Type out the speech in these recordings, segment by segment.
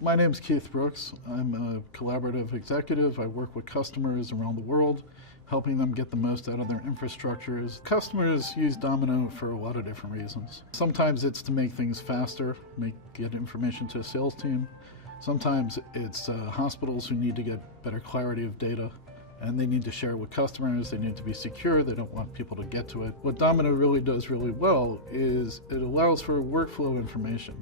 My name's Keith Brooks. I'm a collaborative executive. I work with customers around the world, helping them get the most out of their infrastructures. Customers use Domino for a lot of different reasons. Sometimes it's to make things faster, get information to a sales team. Sometimes it's hospitals who need to get better clarity of data, and they need to share it with customers. They need to be secure. They don't want people to get to it. What Domino really does really well is it allows for workflow information.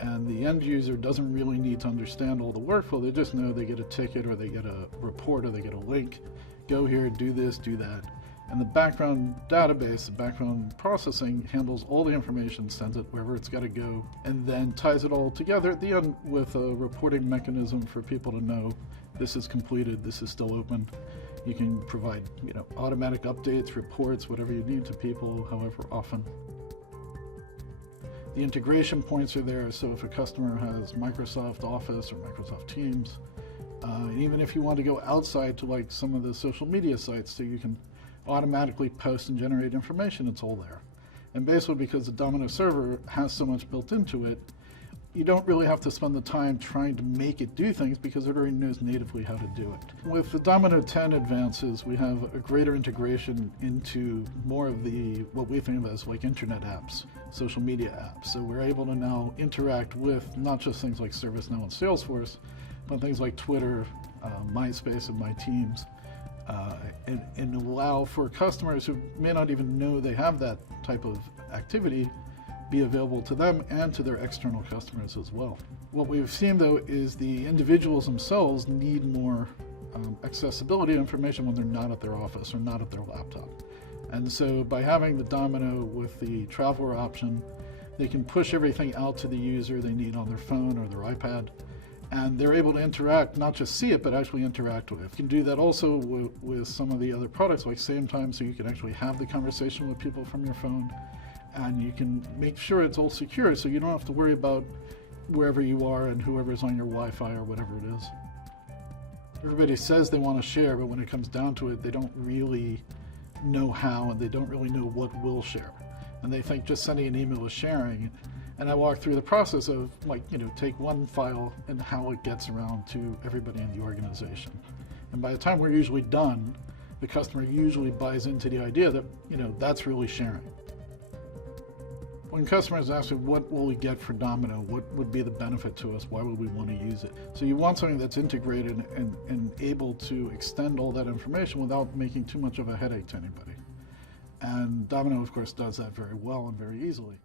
And the end user doesn't really need to understand all the workflow. They just know they get a ticket or they get a report or they get a link. Go here, do this, do that. And the background database, the background processing handles all the information, sends it wherever it's got to go, and then ties it all together at the end with a reporting mechanism for people to know this is completed, this is still open. You can provide automatic updates, reports, whatever you need to people, however often. The integration points are there, so if a customer has Microsoft Office or Microsoft Teams, even if you want to go outside to like some of the social media sites so you can automatically post and generate information, it's all there. And basically because the Domino server has so much built into it, you don't really have to spend the time trying to make it do things because it already knows natively how to do it. With the Domino 10 advances, we have a greater integration into more of what we think of as like internet apps, social media apps. So we're able to now interact with not just things like ServiceNow and Salesforce, but things like Twitter, MySpace, and My Teams, and allow for customers who may not even know they have that type of activity be available to them and to their external customers as well. What we've seen though is the individuals themselves need more accessibility information when they're not at their office or not at their laptop. And so by having the Domino with the traveler option, they can push everything out to the user they need on their phone or their iPad, and they're able to interact, not just see it, but actually interact with it. You can do that also with some of the other products like SameTime, so you can actually have the conversation with people from your phone. And you can make sure it's all secure so you don't have to worry about wherever you are and whoever's on your Wi-Fi or whatever it is. Everybody says they want to share, but when it comes down to it, they don't really know how and they don't really know what will share. And they think just sending an email is sharing. And I walk through the process of take one file and how it gets around to everybody in the organization. And by the time we're usually done, the customer usually buys into the idea that that's really sharing. When customers ask me, what will we get for Domino? What would be the benefit to us? Why would we want to use it? So you want something that's integrated and able to extend all that information without making too much of a headache to anybody. And Domino, of course, does that very well and very easily.